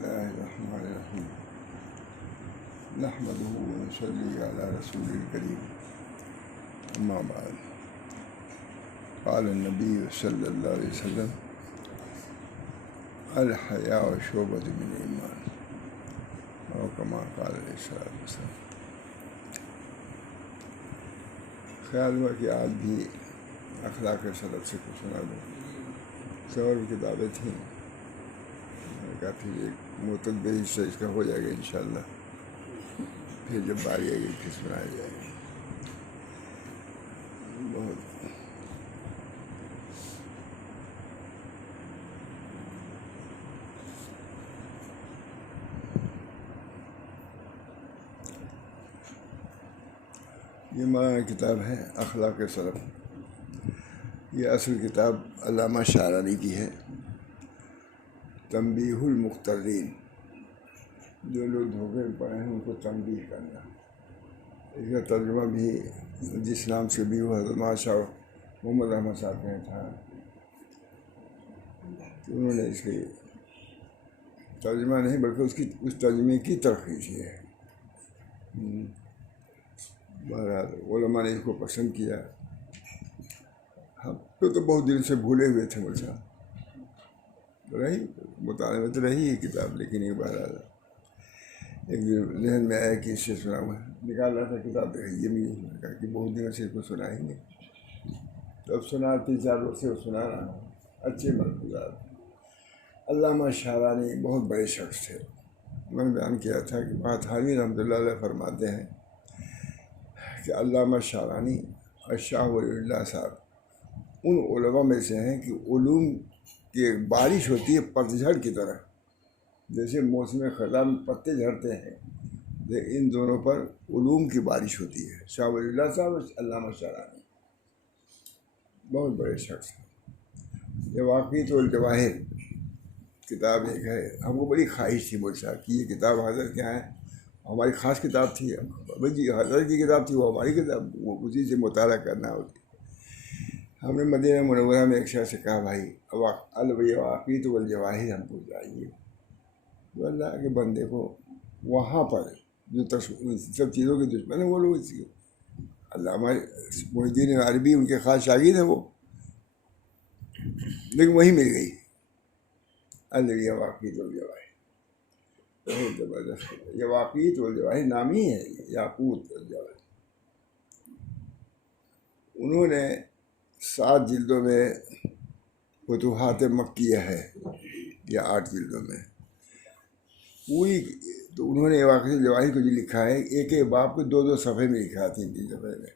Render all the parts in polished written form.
الله الرحمن الرحيم نحمده ونصلي على رسول الكريم أما بعد قال النبي صلى الله عليه وسلم الحياء شعبة من الإيمان أو كما قال عليه الصلاة والسلام۔ خیال ہوا کہ آج بھی اخلاق سلف سے کچھ سنا دوں۔ سور کتابیں تھیں، کافی ایک معتدل حصہ اس کا ہو جائے گا انشاءاللہ، پھر جب باری آئے گی پھر سنایا جائے گا۔ بہت یہ مولانا کتاب ہے اخلاق سلف۔ یہ اصل کتاب علامہ شعرانی کی ہے، تنبیہ المخترین۔ جو لوگ دھوکے میں پڑے ہیں ان کو تنبیہ کرنا۔ اس کا ترجمہ بھی جس نام سے بھی وہ حضرت ماشاء محمد احمد صاحب نے تھا، تو انہوں نے اس کی ترجمہ نہیں بلکہ اس ترجمے کی ترخیص ہے۔ بہرحال علماء نے اس کو پسند کیا۔ ہم تو بہت دن سے بھولے ہوئے تھے، مجھے رہی مطالعے میں تو رہی ہے کتاب، لیکن ایک بار ایک دن ذہن میں آیا کہ اس سے سنا ہوا نکال رہا تھا کتاب، یہ بھی نہیں کہا کہ بہت دنوں سے اس کو سنا ہی نہیں، تو اب سنا 3-4 روز سے سنا رہا ہوں۔ اچھے ملفوظات۔ علامہ شعرانی بہت بڑے شخص تھے۔ میں نے بیان کیا تھا کہ بحتحانی رحمۃ اللہ علیہ فرماتے ہیں کہ علامہ شعرانی اور شاہ ولی اللہ صاحب ان علماء میں سے ہیں کہ علوم کی ایک بارش ہوتی ہے پتجھڑ کی طرح، جیسے موسم خزاں میں پتے جھڑتے ہیں، ان دونوں پر علوم کی بارش ہوتی ہے۔ شاہ ولی اللہ صاحب اور علامہ شعرانی بہت بڑے شخص ہیں۔ یہ واقعیت والجواہر کتاب ایک ہے، ہم کو بڑی خواہش تھی مجھ صاحب کہ یہ کتاب حضرت کیا ہے، ہماری خاص کتاب تھی، جی حضرت کی کتاب تھی، وہ ہماری کتاب، وہ اسی سے مطالعہ کرنا ہوتی۔ ہم نے مدینہ منورہ میں ایک شخص سے کہا بھائی الواقعیت والجواہر ہم کو چاہیے، تو اللہ کے بندے کو وہاں پر جو سب چیزوں کے دشمن ہیں وہ لوگ اسی علامہ محی الدین عربی ان کے خاص شاگرد ہیں وہ، لیکن وہی مل گئی الواقعیت والجواہر۔ بہت زبردست یہ واقعیت والجواہر نام ہی ہے، یاقوت والجواہر۔ انہوں نے 7 جلدوں میں فتوحات مکیہ ہے یا 8 جلدوں میں پوری، تو انہوں نے واقعی جواہر کو جو لکھا ہے ایک ایک باب کو 2-2 صفحے میں لکھا، 3-3 صفحے میں۔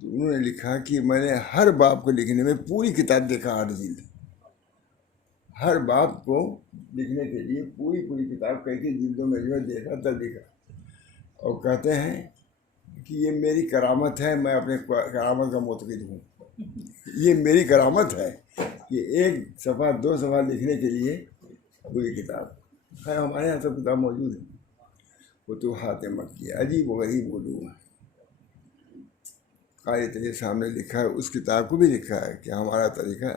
تو انہوں نے لکھا کہ میں نے ہر باب کو لکھنے میں پوری کتاب دیکھا 8 جلد، ہر باب کو لکھنے کے لیے پوری کتاب کئی جلدوں میں جو ہے دیکھا تب لکھا، اور کہتے ہیں کہ یہ میری کرامت ہے، میں اپنے کرامت کا معتقد ہوں، یہ میری کرامت ہے کہ 1 صفحہ 2 صفحہ لکھنے کے لیے پوری کتاب ہے۔ ہمارے یہاں سب کتاب موجود ہے۔ فتوحات مکیہ عجیب و غریب علوم ہے، قائد کے سامنے لکھا ہے، اس کتاب کو بھی لکھا ہے کہ ہمارا طریقہ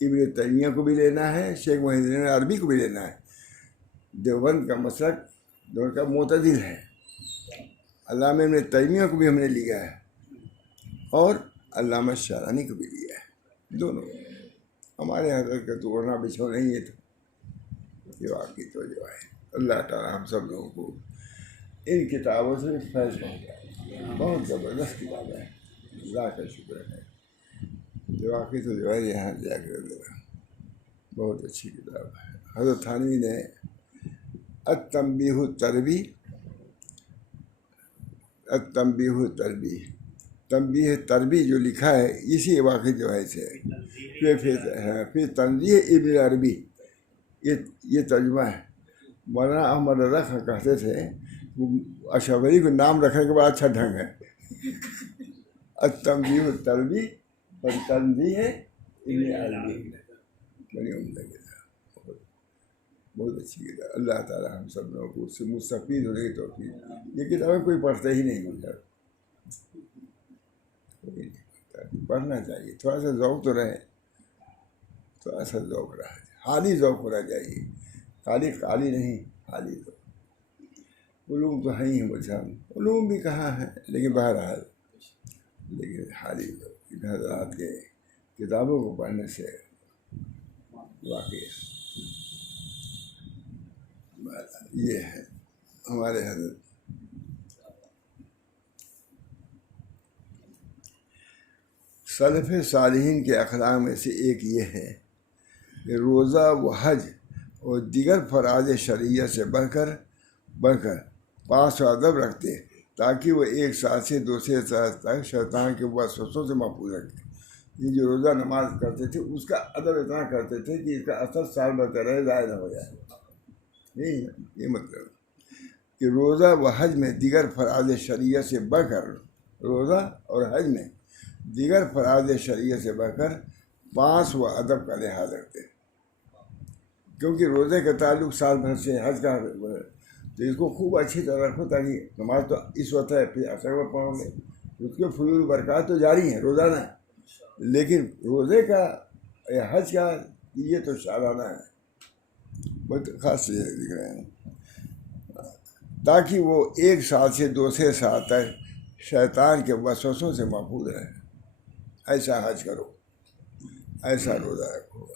ابن تیمیہ کو بھی لینا ہے، شیخ محی الدین عربی کو بھی لینا ہے، دیوبند کا مسلک دونوں کا معتدل ہے، علامہ ابن تیمیہ کو بھی ہم نے لیا ہے اور علامہ شعرانی کو بھی لیا ہے، دونوں۔ ہمارے حضرت کا تو اڑنا بچھو نہیں ہے، تو یہ واقعی تو جو ہے اللہ تعالیٰ ہم سب لوگوں کو ان کتابوں سے فیض پہنچائے۔ بہت زبردست کتاب ہے، اللہ کا شکر ہے۔ یہ واقعی تو جو ہے یہاں جا کر بہت اچھی کتاب ہے۔ حضرت تھانوی نے التنبیہ تربی جو لکھا ہے اسی واقعی جو ہے سے، پھر تنزیہ ابن عربی یہ ترجمہ ہے۔ مولانا احمد رضا خان کہتے تھے اشعری کو نام رکھنے کے بعد اچھا ڈھنگ ہے، التنبیہ التربی اور تنزیہ ابن عربی، بڑی عمدہ کتاب، بہت اچھی کتاب۔ اللہ تعالیٰ ہم سب لوگوں کو اس سے مستفید ہونے کی توفیق۔ یہ کتابیں کوئی پڑھتا ہی نہیں مجھے، پڑھنا چاہیے، تھوڑا سا ذوق تو رہے، تھوڑا سا ذوق رہا، حالی ذوق ہونا چاہیے خالی نہیں، حالی تو علوم تو ہیں ہی مجھے، علوم بھی کہاں ہیں، لیکن بہرحال لیکن حالی تو ان حضرات کے کتابوں کو پڑھنے سے واقعی یہ ہے ہمارے حضرت سلف صالحین کے اخلاق میں سے ایک یہ ہے کہ روزہ و حج اور دیگر فرائض شرعیہ سے بڑھ کر پاس و ادب رکھتے تاکہ وہ ایک سال سے دوسرے سال تک شیطان کے وسوسوں سے محفوظ رکھتے۔ یہ جو روزہ نماز کرتے تھے اس کا ادب اتنا کرتے تھے کہ اس کا اثر سال بھر رہے، ضائع نہ ہو جائے۔ یہ مطلب کہ روزہ و حج میں دیگر فرائض شرعیہ سے بڑھ کر، روزہ اور حج میں دیگر فرائض شرعیہ سے بڑھ کر پاس و ادب کا لحاظ رکھتے، کیونکہ روزے کا تعلق سال بھر سے، حج کا تو اس کو خوب اچھی طرح رکھو، تاکہ نماز تو اس وقت ہے، پھر اثر وقت پڑھو گے، اس کے فضول برکات تو جاری ہیں روزانہ، لیکن روزے کا یا حج کا یہ تو سالانہ ہے، بہت خاص چیزیں لکھ رہے ہیں، تاکہ وہ ایک سال سے دوسرے سال تک شیطان کے وسوسوں سے محفوظ رہے۔ ایسا حج کرو، ایسا روزہ رکھو،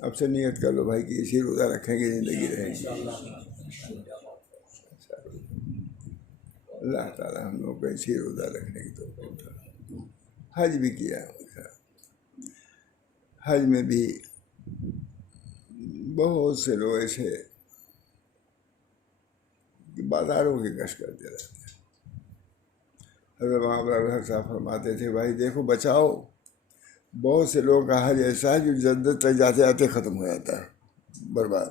اب سے نیت کر لو بھائی کہ اسی روزہ رکھیں گے، زندگی رہیں گی۔ اللہ تعالیٰ ہم لوگ کو اسی روزہ رکھنے کی توفیق دے۔ حج بھی کیا ہے، حج میں بھی بہت سے لوگ ایسے بازاروں کی گشت کرتے رہتے ہیں۔ حضرت مولانا صاحب فرماتے تھے بھائی دیکھو بچاؤ، بہت سے لوگوں کا حج ایسا ہے جو جدت تک جاتے جاتے ختم ہو جاتا ہے، برباد۔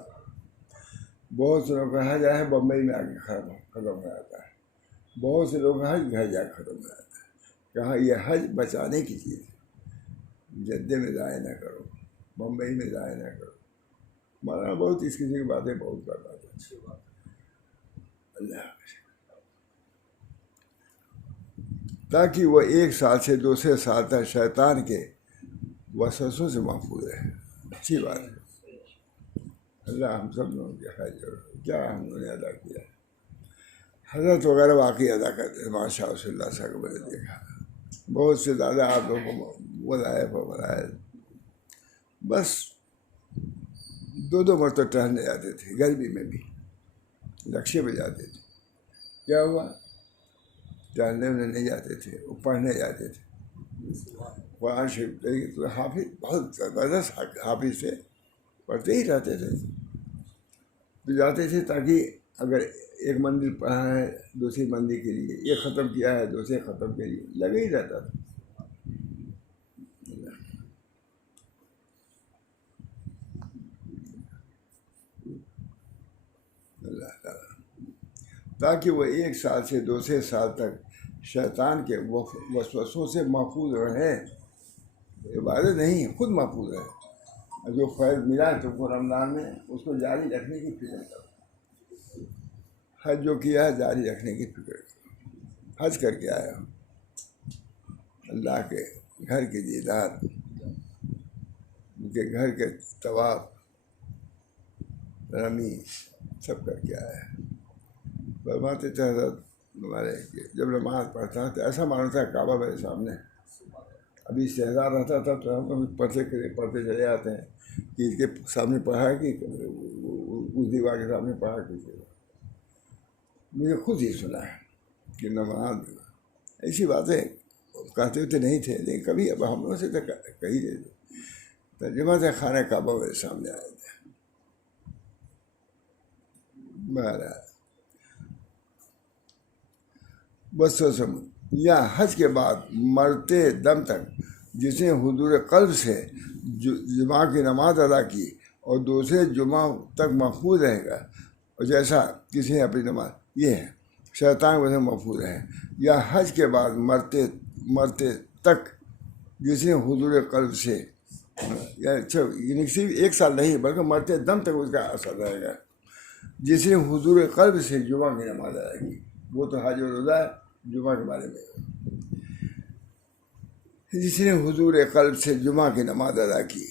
بہت سے لوگوں کا حج ہے بمبئی میں آ کے ختم ہو جاتا ہے، بہت سے لوگوں کا حج گھر جا کے ختم ہو جاتا ہے۔ کہاں یہ حج بچانے کی چیز ہے، جدے میں ضائع نہ کرو، بمبئی میں ضائع نہ کرو۔ مولانا بہت اس قسم کی باتیں بہت کرتا تھا۔ اچھی بات اللہ حافظ، تاکہ وہ ایک سال سے دوسرے سال تک شیطان کے وسوسوں سے محفوظ رہے۔ اچھی بات ہے، اللہ ہم سب لوگوں کے حج کیا ہم لوگوں نے ادا کیا، حضرت وغیرہ واقعی ادا کرتے ہیں، ماشاء اللہ صاحب نے دیکھا بہت سے زیادہ آپ لوگوں کو وظائف و فرائض، بس دو مرتبہ ٹہلنے جاتے تھے، گرمی میں بھی لکشے پہ جاتے تھے، کیا ہوا ٹہلنے میں نہیں جاتے تھے، وہ پڑھنے جاتے تھے قرآن شریف، حافظ بہت زبردست حافظ تھے، پڑھتے ہی رہتے تھے، تو جاتے تھے تاکہ اگر ایک مندر پڑھا ہے دوسری مندر کے لیے، ایک ختم کیا ہے دوسرے ختم کے لیے، لگے ہی رہتا تھا۔ اللہ تعالیٰ تاکہ وہ ایک سال سے دوسرے سال تک شیطان کے وسوسوں سے محفوظ رہیں۔ عبادت نہیں، خود محفوظ رہے، جو فیض ملا ہے تم کو رمضان میں اس کو جاری رکھنے کی فکر کرو، حج جو کیا ہے جاری رکھنے کی فکر کرو، حج کر کے آیا ہوں، اللہ کے گھر کے دیدار، ان کے گھر کے طواف رمی سب کر کے آیا ہے۔ فرماتے تھے حضرت ہمارے کہ جب نماز پڑھتا تو ایسا مانتا ہے کعبہ میرے سامنے، ابھی استحضار رہتا تھا تو ہم پڑھتے چلے جاتے ہیں کہ اس کے سامنے پڑھا کہ اس دیوار کے سامنے پڑھا کہ مجھے خود ہی سنا ہے کہ نماز ایسی باتیں کہتے ہوتے نہیں تھے، لیکن کبھی اب ہم لوگوں سے تو کہی دیتے، ترجمہ سے خانہ کعبہ میرے سامنے آئے تھے۔ بہرحال بس یا حج کے بعد مرتے دم تک جس نے حضور قلب سے جمعہ کی نماز ادا کی اور دوسرے جمعہ تک محفوظ رہے گا، اور جیسا کسی نے اپنی نماز، یہ ہے شیطان ویسے محفوظ رہے۔ یا حج کے بعد مرتے تک جس نے حضور قلب سے، یعنی صرف ایک سال نہیں بلکہ مرتے دم تک اس کا اثر رہے گا، جس نے حضور قلب سے جمعہ کی نماز ادا کی، وہ تو حج و روزہ ہے، جمعہ کے بارے میں جس نے حضور قلب سے جمعہ کی نماز ادا کی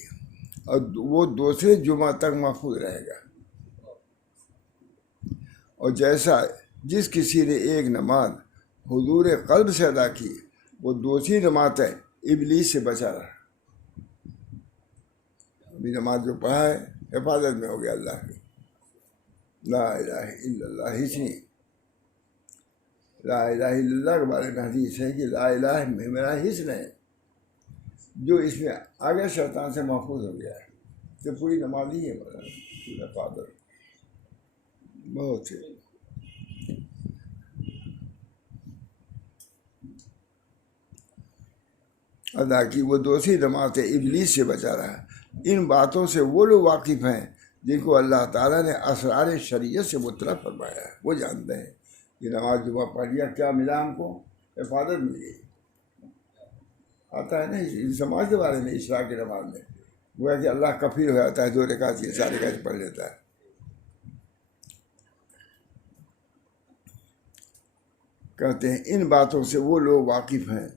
اور وہ دوسرے جمعہ تک محفوظ رہے گا، اور جیسا جس کسی نے ایک نماز حضور قلب سے ادا کی وہ دوسری نماز ہے ابلیس سے بچا رہا. ابھی نماز جو پڑھا ہے حفاظت میں ہو گیا اللہ کی. لا الہ الا اللہ ہی نہیں. لا الہ الا اللہ کے بارے میں حدیث ہے کہ لا الہ میں میرا حصن ہے جو اس میں آگے شیطان سے محفوظ ہو گیا ہے. تو پوری نماز ہی ہے حفاظت بہت سے. ادا کی وہ دوسری نماز ابلیس سے بچا رہا. ان باتوں سے وہ لوگ واقف ہیں جن کو اللہ تعالیٰ نے اسرار شریعت سے مطلع فرمایا ہے. وہ جانتے ہیں کہ نماز جمعہ پڑھ لیا کیا ملا ہم کو, حفاظت مل گئی. آتا ہے نا اس سماج کے بارے میں اسراء کی نماز میں وہ ہے کہ اللہ کفیل ہو جاتا ہے, 2 رکعت 4 رکعت پڑھ لیتا ہے. کہتے ہیں ان باتوں سے وہ لوگ واقف ہیں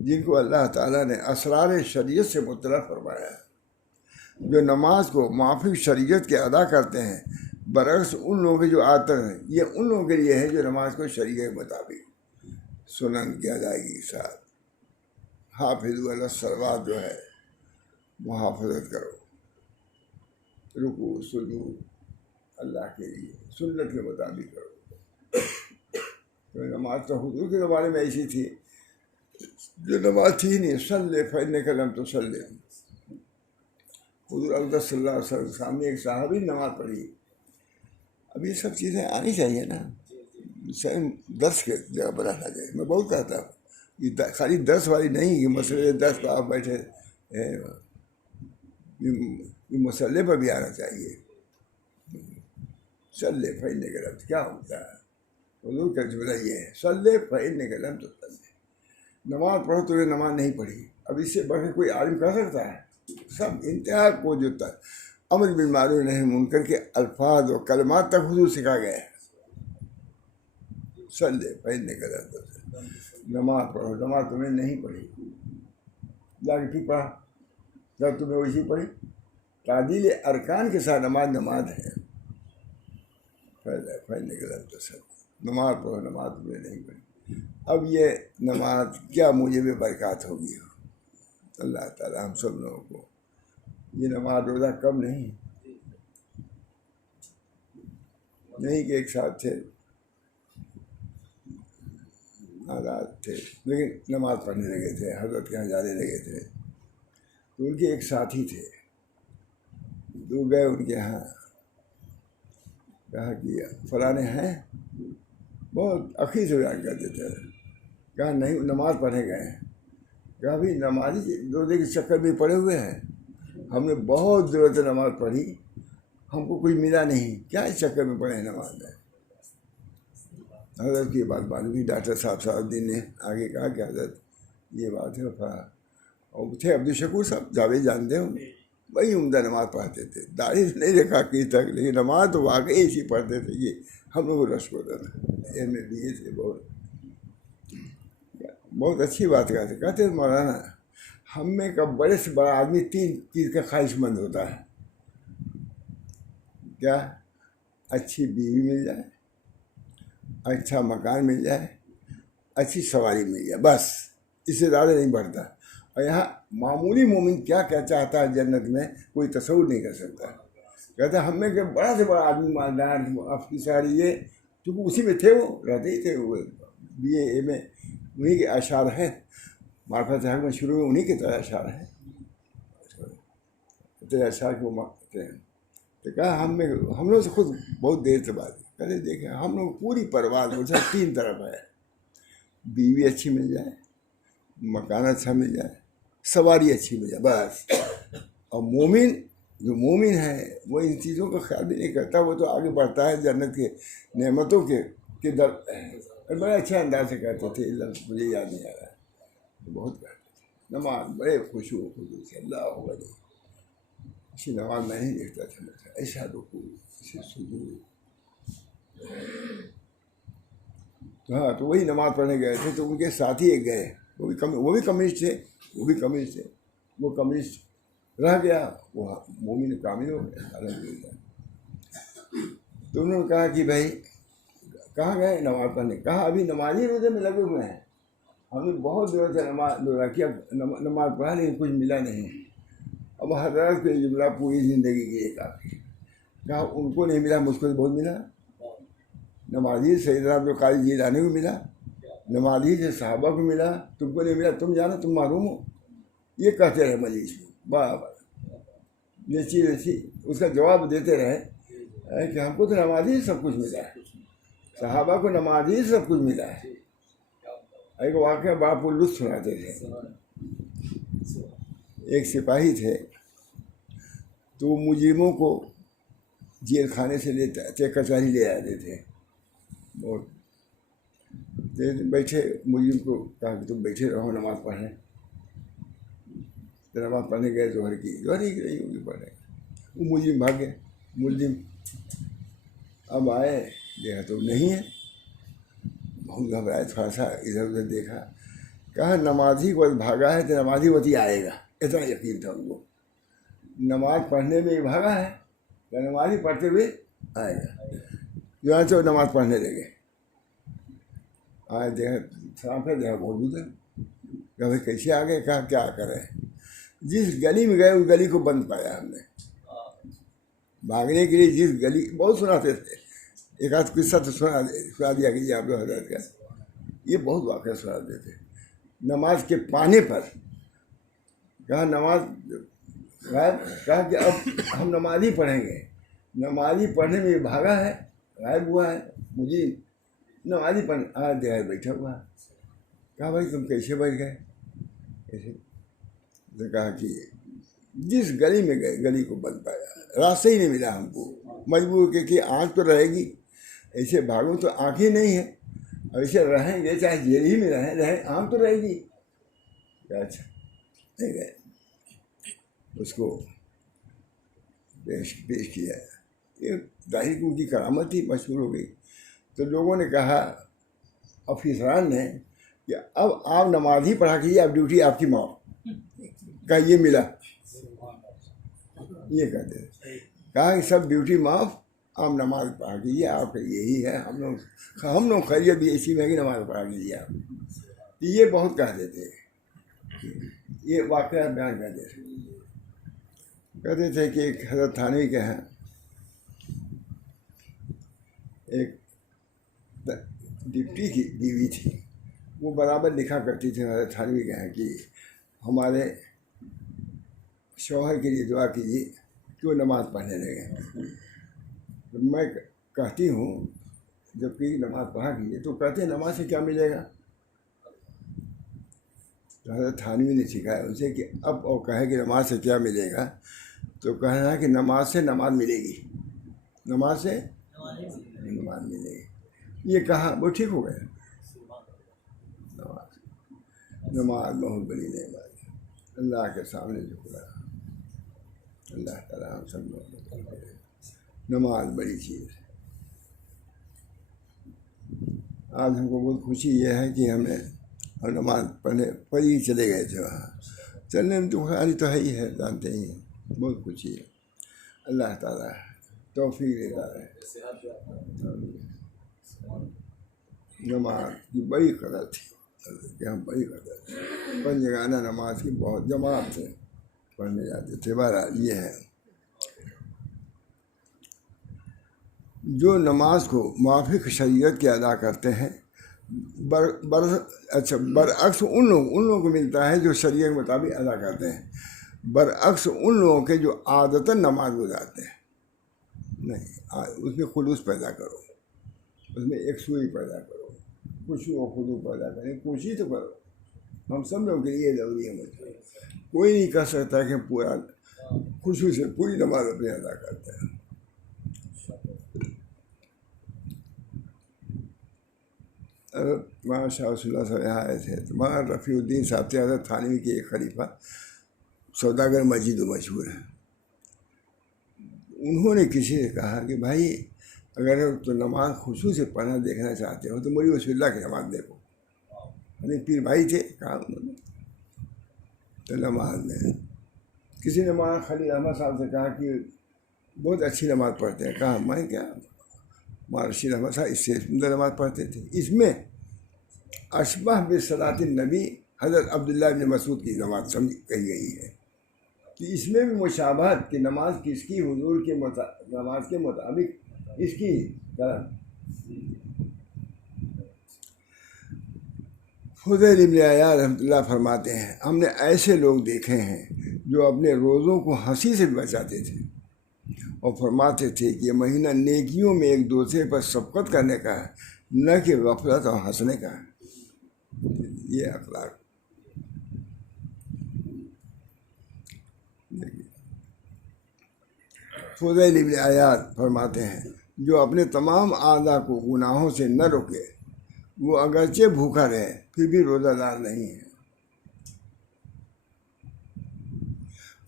جن کو اللہ تعالیٰ نے اسرار شریعت سے مطلع فرمایا ہے, جو نماز کو موافق شریعت کے ادا کرتے ہیں. برعکس ان لوگوں کے جو آتے ہیں یہ ان لوگوں کے لیے ہے جو نماز کو شریعت کے مطابق سنن کی ادائیگی کے ساتھ حافظ علی الصلوات جو ہے محافظت کرو, رکوع سجود اللہ کے لیے سنت کے مطابق کرو. تو نماز تو حضور کے زمانے میں ایسی تھی جو نماز تھی نہیں. صلی فإنک لم تصلی. حضور اقدس صلی اللہ علیہ وسلم کے سامنے ایک صحابی نماز پڑھی. اب یہ سب چیزیں آنی چاہیے نا, درس کے جگہ بنانا چاہیے. میں بہت کہتا ہوں یہ خالی درس والی نہیں کہ مسئلے درس پہ آپ بیٹھے, یہ مسئلے پر بھی آنا چاہیے. صلی فإنک لم, کیا ہوتا ہے حضور کا جملہ یہ ہے صلی فإنک لم تصلی. نماز پڑھو تو یہ نماز نہیں پڑھی. اب اس سے بڑھ کے کوئی عالم کہہ سکتا ہے؟ سب انتہا کو جو امر بالمعروف نہی منکر کے الفاظ و کلمات تک حضور سکھا گئے ہیں. صلی فإنک لم تصلی. نماز پڑھو. نماز تمہیں نہیں پڑھی جا کے ٹھیک پڑھا جب تمہیں ویسی پڑھی. تعدیل ارکان کے ساتھ نماز ہے. فإنک لم تصلی. نماز پڑھو. نماز تمہیں نہیں پڑھی. اب یہ نماز کیا موجب برکات ہوگی. اللہ تعالیٰ ہم سب لوگوں کو یہ نماز روزہ کم نہیں کہ ایک ساتھ تھے آزاد تھے لیکن نماز پڑھنے لگے تھے, حضرت کے یہاں جانے لگے تھے. تو ان کے ایک ساتھی تھے جو گئے ان کے یہاں, کہا کہ فلاں ہیں, بہت عقیدت سے بیان کرتے تھے. کہا نہیں نماز پڑھنے گئے ہیں. کہا بھی نمازی روزے کے چکر میں پڑے ہوئے ہیں, ہم نے بہت دیر سے نماز پڑھی ہم کو کوئی ملا نہیں, کیا اس چکر میں پڑھے ہیں نماز میں. حضرت کی بات معلوم ہوئی. ڈاکٹر صاحب الدین نے آگے کہا کہ حضرت یہ بات ہے. اور تھے عبدالشکور صاحب, جاوید جانتے ہوں, وہی عمدہ نماز پڑھتے تھے. داڑھی نہیں دیکھا کہیں تک لیکن نماز تو واقعی ایسی پڑھتے تھے کہ ہم لوگ کو رشک ہوتا تھا. میں بھی یہ تھے بہت اچھی بات کہتے. کہتے مولانا ہم میں کا بڑے سے بڑا آدمی 3 چیز کا خواہش مند ہوتا ہے. کیا؟ اچھی بیوی مل جائے, اچھا مکان مل جائے, اچھی سواری مل جائے, بس اس سے زیادہ نہیں بڑھتا. اور یہاں معمولی مومن کیا چاہتا ہے جنت میں کوئی تصور نہیں کر سکتا. کہتا ہم میں کہ بڑا سے بڑا آدمی مالدار آپ کی ساری یہ کیونکہ اسی میں تھے, وہ رہتے ہی تھے. وہ BA میں انہیں کے اشعار ہیں. معرفت حق میں شروع میں انہیں کے طرح اشعار ہیں. اشعار کو مانگتے ہیں. تو کہا ہم لوگ سے خود بہت دیر سے بات کہتے دیکھیں ہم لوگ پوری پرواز میں 3 طرف ہے. بیوی اچھی مل جائے, مکان اچھا مل جائے, سواری اچھی مل جائے, بس. اور جو مومن ہے وہ ان چیزوں کا خیال بھی نہیں کرتا. وہ تو آگے بڑھتا ہے جنت کے نعمتوں کے در. بڑے اچھے انداز سے کہتے تھے, مجھے یاد نہیں آ رہا ہے, بہت کہتے تھے. نماز بڑے خشوع و خضوع سے اللہ ہوگا. اسی نماز میں نہیں دیکھتا تھا ایسا رکوع ایسے سجود. ہاں تو وہی نماز پڑھنے گئے تھے. تو ان کے ساتھی ایک گئے, وہ بھی کمیونسٹ تھے. وہ کمیونسٹ رہ گیا, وہ مومن کامل ہو گیا الحمدللہ. تو انہوں نے کہا کہ بھائی کہاں گئے نماز پڑھنے؟ کہا ابھی نمازی روزے میں لگے ہوئے ہیں، ہم نے بہت دنوں سے نماز روزہ کیا، نماز پڑھا لیکن کچھ ملا نہیں۔ اب حضرت کو یہ جملہ پوری زندگی کے لیے کافی۔ کہا ان کو نہیں ملا، مجھ کو بہت ملا۔ نمازی سیدنا عبدالقادر جیلانی کو ملا، نمازی سے صحابہ کو ملا، تم کو نہیں ملا، تم جانا، تم معلوم ہو۔ یہ کہتے رہے مجلس میں بار بار، یہ چیز ایسی اس کا جواب دیتے رہے کہ ہم کو تو نمازی سب کچھ ملا ہے، صحابہ کو نمازی سب کچھ ملا ہے۔ ایک واقعہ باپ کو لطف سناتے تھے، ایک سپاہی تھے تو وہ مجرموں کو جیل خانے سے لیتے کچہری لے آتے تھے، اور بیٹھے مجرم کو کہا کہ تم بیٹھے رہو نماز پڑھیں، تو نماز پڑھنے گئے ظہر کی رہی ہوگی پڑھنے، وہ مجرم بھاگ گئے، ملزم اب آئے دیکھا تو نہیں ہے، بہت گھبرائے، تھوڑا سا ادھر ادھر دیکھا، کہا نمازی کو بھاگا ہے تو نمازی وتی آئے گا، اتنا یقین تھا ان کو، نماز پڑھنے میں بھاگا ہے تو نمازی پڑھتے ہوئے آئے گا، جو ہے تو نماز پڑھنے لگے، آئے دیکھا سلام پہ دیکھا موجود ہے، کہ بھائی کیسے آ گئے؟ کہا کیا کریں، جس گلی میں گئے اس گلی کو بند پایا ہم نے، بھاگنے کے لیے جس گلی، بہت سناتے تھے، ایک آدھ قصہ تو سنا دیا کہ یہ آپ لوگ حضرت کا، یہ بہت واقعہ سناتے تھے۔ نماز کے پانے پر کہا نماز غائب، کہا کہ اب ہم نماز ہی پڑھیں گے، نماز ہی پڑھنے میں بھاگا ہے، غائب ہوا ہے مجھے، نماز ہی پڑھنے آج دیہات بیٹھا ہوا ہے۔ کہا بھائی تم کیسے بچ گئے؟ ایسے تو کہا کہ جس گلی میں گئے گلی کو بند پایا، راستہ ہی نہیں ملا ہم کو، مجبور کہ آنکھ تو رہے گی، ایسے بھاگوں تو آنکھ ہی نہیں ہے، اور ایسے رہیں گے چاہے جیل ہی میں رہیں آنکھ تو رہے گی۔ اچھا نہیں گئے، اس کو پیش کیا، یہ ظاہر کی ان کی کرامت تھی، مشہور ہو گئی، تو لوگوں نے کہا افسران نے کہ اب آپ نماز ہی پڑھا کیجیے، اب ڈیوٹی آپ کی معاف، کہا یہ ملا، یہ کہتے ہیں، کہا کہ سب ڈیوٹی معاف، آپ نماز پڑھا کیجیے، آپ یہی ہے، ہم لوگ خیریت بھی ایسی میں کہ نماز پڑھا کیجیے آپ، یہ بہت کہتے تھے، یہ واقعہ بیان کہتے تھے کہ ایک حضرت تھانوی کے ہیں ایک ڈپٹی کی بیوی تھی، وہ برابر لکھا کرتی تھی حضرت تھانوی کے ہیں کہ ہمارے شوہر کے لیے دعا کیجیے کہ وہ نماز پڑھنے لگے۔ میں کہتی ہوں جب کہ نماز پڑھا کیجیے تو کہتے ہیں نماز سے کیا ملے گا؟ تو حضرت تھانوی نے سکھایا ان سے کہ اب اور کہے کہ نماز سے کیا ملے گا، تو کہنا ہے کہ نماز سے نماز ملے گی، نماز سے نماز ملے گی، یہ کہا وہ ٹھیک ہو گیا۔ نماز بہت بڑی نعمت، اللہ کے سامنے جھکنا، اللہ تعالیٰ ہم سب لوگ، نماز بڑی چیز ہے۔ آج ہم کو بہت خوشی یہ ہے کہ ہم نماز پڑھی چلے گئے تھے، وہاں چلنے میں تو خیالی تو ہے ہی ہے، جانتے ہی ہیں، بہت خوشی ہے، اللہ تعالیٰ توفیق دیتا ہے۔ نماز کی بڑی قدر تھی کہ ہم بڑی قدر تھی، پنجگانہ نماز کی بہت جماعت سے پڑھنے جاتے تھے۔ بہرحال یہ ہے جو نماز کو موافق شریعت کے ادا کرتے ہیں، برعکس ان لوگوں کو ملتا ہے جو شریعت کے مطابق ادا کرتے ہیں، برعکس ان لوگوں کے جو عادتاً نماز گزارتے ہیں۔ نہیں، اس میں خلوص پیدا کرو، اس میں یکسوئی پیدا کرو، خشوع و خضوع پیدا کریں، کوشش تو کرو، ہم سب لوگوں کے لیے ضروری ہے۔ مجھے کوئی نہیں کہہ سکتا کہ پورا خشوع سے پوری نماز اپنی ادا کرتے ہیں۔ وہاں شاہ رسول اللہ صاحب یہاں آئے تھے تو وہاں رفیع الدین صاحب تھے، حضرت تھانوی کے ایک خلیفہ، سوداگر مسجد مشہور ہے، انہوں نے کسی سے کہا کہ بھائی اگر تو نماز خشوع سے پڑھنا دیکھنا چاہتے ہو تو مولی رسول اللہ کی نماز دیکھو، پیر بھائی تھے، کہا انہوں نے، تو نماز میں کسی نے مولانا خلیل احمد صاحب سے کہا کہ بہت اچھی نماز پڑھتے ہیں، کہا میں کیا رشید احمد صاحب اس سے سندر نماز پڑھتے تھے. اس میں اشبہ بصلاۃ النبی حضرت عبداللہ بن مسعود کی نماز کہی گئی ہے کہ اس میں بھی مشابہت کہ نماز کس کی حضور کے نماز کے مطابق اس کی طرح. فضیل ابن عیاض رحمۃ اللہ فرماتے ہیں ہم نے ایسے لوگ دیکھے ہیں جو اپنے روزوں کو ہنسی سے بچاتے تھے اور فرماتے تھے کہ یہ مہینہ نیکیوں میں ایک دوسرے پر سبقت کرنے کا ہے نہ کہ غفلت اور ہنسنے کا ہے. یہ اخلاق. فضیل ابن عیاض فرماتے ہیں جو اپنے تمام اعضاء کو گناہوں سے نہ روکے وہ اگرچہ بھوکا رہے پھر بھی روزہ دار نہیں ہے،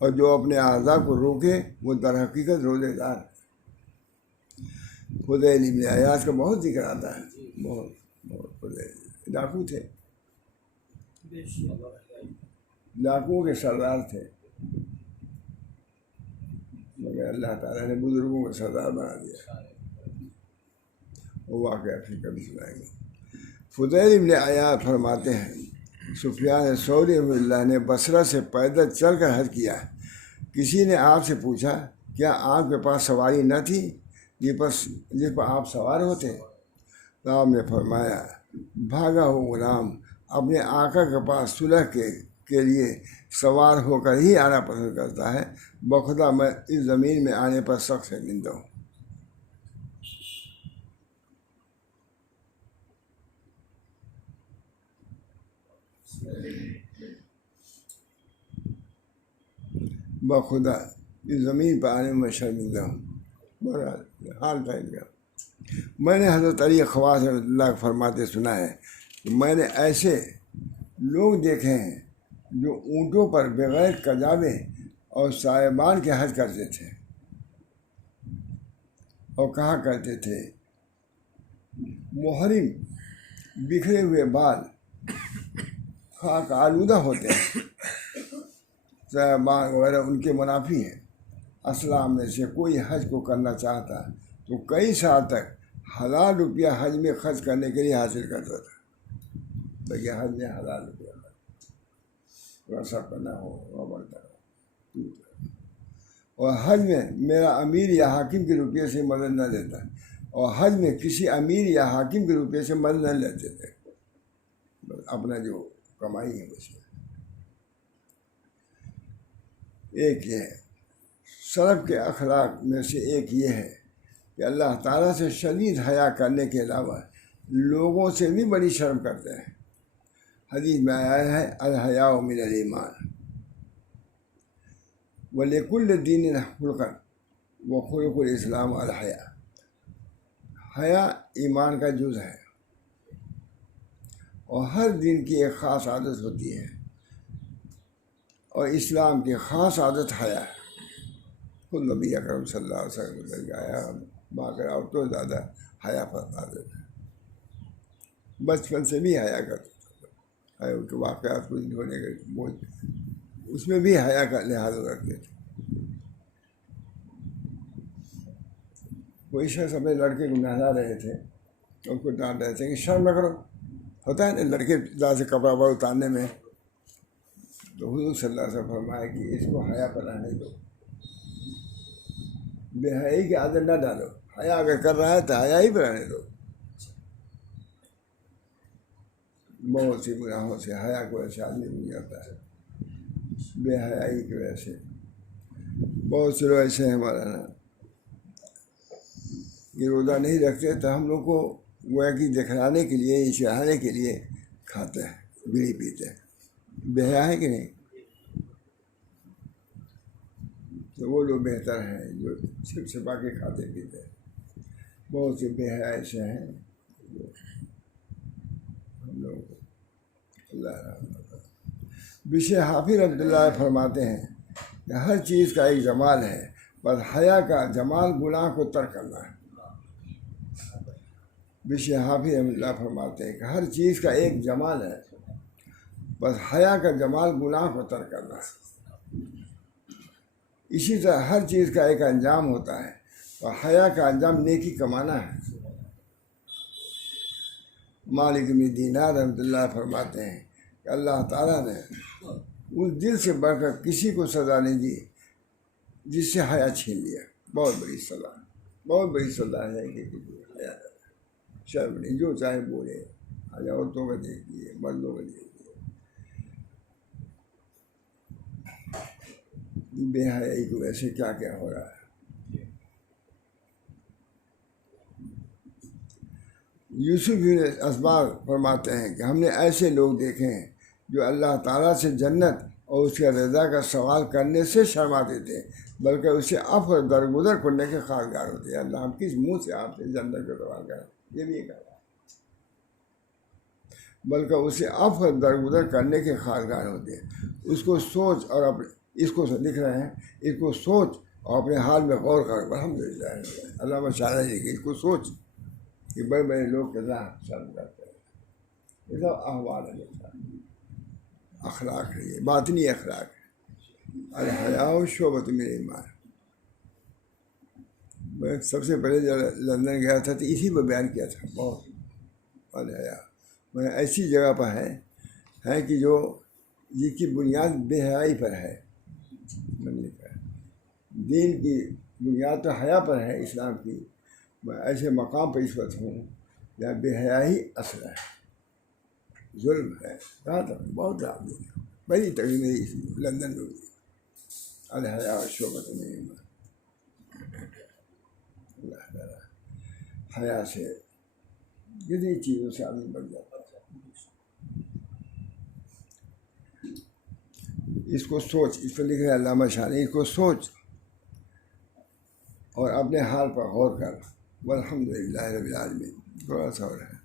اور جو اپنے اعضاء کو روکے وہ در حقیقت روزے دار ہے. فضیل ابن عیاض کا بہت ذکر آتا ہے. بہت ڈاکو تھے، ڈاکوؤں کے سردار تھے، مگر اللہ تعالیٰ نے بزرگوں کا سردار بنا دیا. وہ واقعہ پھر کبھی سنائیں گے. فضیل ابن عیاض فرماتے ہیں سفیان ثوری رحمۃ اللہ نے بصرہ سے پیدل چل کر حج کیا. کسی نے آپ سے پوچھا کیا آپ کے پاس سواری نہ تھی جس پر آپ سوار ہوتے؟ تو آپ نے فرمایا بھاگا ہو غلام اپنے آقا کے پاس صلح کے لیے سوار ہو کر ہی آنا پسند کرتا ہے، بخدا میں اس زمین میں آنے پر سخت شرمندہ ہوں. بخدا اس زمین پر آنے میں شرمندہ ہوں. حال پھیل گیا. میں نے حضرت علی خواص رحمۃ اللہ فرماتے سنا ہے کہ میں نے ایسے لوگ دیکھے ہیں جو اونٹوں پر بغیر کجاوے اور سائبان کے حج کرتے تھے اور کہا کرتے تھے محرم بکھرے ہوئے بال خاک آلودہ ہوتے ہیں، سائبان وغیرہ ان کے منافی ہیں. اسلام میں سے کوئی حج کو کرنا چاہتا تو کئی سال تک حلال روپیہ حج میں خرچ کرنے کے لیے حاصل کرتا تھا. لیکن حج میں حلال روپیہ ویسا کرنا ہو بڑھتا ہو. اور حج میں میرا امیر یا حاکم کے روپیے سے مدد نہ لیتا، اور حج میں کسی امیر یا حاکم کے روپیے سے مدد نہ لیتے تھے، اپنا جو کمائی ہے اس میں. ایک یہ ہے سلف کے اخلاق میں سے ایک یہ ہے کہ اللہ تعالیٰ سے شدید حیا کرنے کے علاوہ لوگوں سے بھی بڑی شرم کرتے ہیں. حدیث میں آیا ہے الحیاء من الایمان ولکل دین خلقا وخلق الاسلام الحیاء. حیا ایمان کا جز ہے اور ہر دین کی ایک خاص عادت ہوتی ہے، اور اسلام کی خاص عادت حیا ہے. خود نبی اکرم صلی اللہ علیہ وسلم کا آیا باقر اور تو زیادہ حیا فرماتے تھے. بچپن سے بھی حیا کرتے تھے، ان کے واقعات کو ہونے کے اس میں بھی حیا کا لحاظ رکھتے تھے. کوئی شخص اپنے لڑکے کو نہلا رہے تھے اور اس کو ڈانٹ رہے تھے کہ شرم نہ کرو. ہوتا ہے نا لڑکے زیادہ سے کپڑا وپڑا اتارنے میں، تو حضور صلی اللہ علیہ وسلم فرمایا کہ اس کو حیا پر رہنے دو، بے حیائی کی عادت نہ ڈالو. حیا اگر کر رہا ہے تو حیا ہی پہ رہنے دو. بہت سی گناہوں سے حیا کو ایسے آدمی مل جاتا ہے بے حیائی کی وجہ سے. بہت سے لوگ ایسے ہیں مولانا کہ روزہ نہیں رکھتے تو ہم لوگ کو گویا کہ دکھلانے کے لیے اشارے کے لیے کھاتے ہیں، بیڑی پیتے ہیں. بے حیا ہے کہ نہیں؟ تو وہ لوگ بہتر ہیں جو چھپ چھپا کے کھاتے پیتے ہیں. بہت سے بے حیا ایسے ہیں جو ہم لوگ اللہ بشر حافظ رحمۃ اللہ فرماتے ہیں کہ ہر چیز کا ایک جمال ہے، بس حیا کا جمال گناہ کو ترک کرنا ہے. بشر حافظ رحمۃ اللہ فرماتے ہیں کہ ہر چیز کا ایک جمال ہے، بس حیا کا جمال گناہ کو ترک کرنا ہے. اسی طرح ہر چیز کا ایک انجام ہوتا ہے اور حیا کا انجام نیکی کمانا ہے. مالک بن دینار رحمۃ اللہ فرماتے ہیں کہ اللہ تعالیٰ نے اس دل سے بڑھ کر کسی کو سزا نہیں دی جس سے حیا چھین لیا. بہت بڑی سزا، بہت بڑی سزا ہے کہ کسی کو حیا شرم نہیں، جو چاہے بولے. آج عورتوں کا دیکھیے، مردوں کا دیکھیے، بے حیائی کو ایسے کیا کیا ہو رہا ہے. یوسف بن اسباغ فرماتے ہیں کہ ہم نے ایسے لوگ دیکھے ہیں جو اللہ تعالیٰ سے جنت اور اس کے رضا کا سوال کرنے سے شرماتے تھے، بلکہ اسے عفو درگزر کرنے کے خواہشگر ہوتے ہیں. اللہ ہم کس منہ سے آپ سے جنت کا سوال کریں، یہ بھی کہا، بلکہ اسے عفو درگزر کرنے کے خواہشگر ہوتے ہیں. اس کو سوچ اور اپنے اس کو لکھ رہے ہیں، اس کو سوچ اور اپنے حال میں غور کر. الحمدللہ علامہ شاعری لکھی، اس کو سوچ کہ بڑے بڑے لوگ کتنا شرم کرتے ہیں. یہ سب احوال ہے، اخلاق ہے، یہ باطنی اخلاق ہے. الحیاء شعبۃ من ایمان. میں سب سے پہلے جب لندن گیا تھا تو اسی پہ بیان کیا تھا. بہت الحیاء میں ایسی جگہ پر ہے کہ جو جس کی بنیاد بے حیائی پر ہے. دین کی بنیاد تو حیا پر ہے اسلام کی. میں ایسے مقام پر اس وقت ہوں جہاں بے حیائی اصل ہے، ظلم ہے. کہا تھا بہت آدمی بڑی تقریب لندن میں ہوئی. الحیاء شعبۃ من ایمان. اللہ تعالیٰ حیا سے کتنی چیزوں سے آدمی بن جاتا ہے. اس کو سوچ، اس پر لکھ رہے علامہ شاعری، اس کو سوچ اور اپنے حال پر غور کر. والحمدللہ رب العالمین. تھوڑا سا اور ہے.